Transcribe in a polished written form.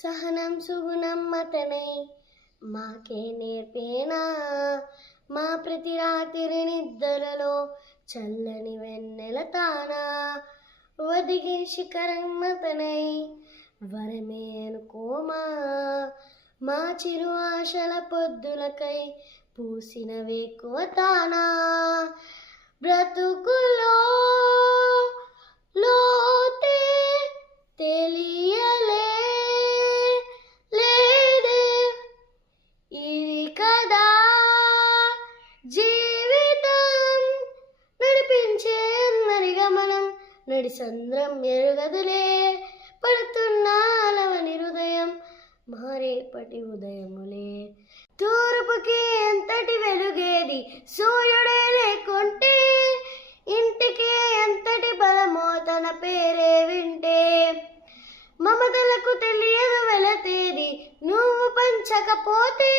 సహనం సుగుణం అతనై మాకే నేర్పేనా, మా ప్రతి రాత్రి నిద్రలో చల్లని వెన్నెల తానా, ఒదిగే శిఖరం అతనై వరమే అనుకోమా, మా చిరు ఆశల పొద్దులకై పూసిన వేకువ తానా, బ్రతుకులో లోతే తెలియలే లేదే, ఇది కదా జీవితం నడిపించే మరిగమనం, నడి సంద్రం ఎరుగదులే పడుతున్నాలవని హృదయం, మారేపటి ఉదయములే. తూర్పుకి ఎంతటి వెలుగేది సూర్యుడే లేకుంటే, ఇంటికి ఎంతటి బలమో తన పేరే వింటే, మమతలకు తెలియదు వెలతేది నువ్వు పంచకపోతే,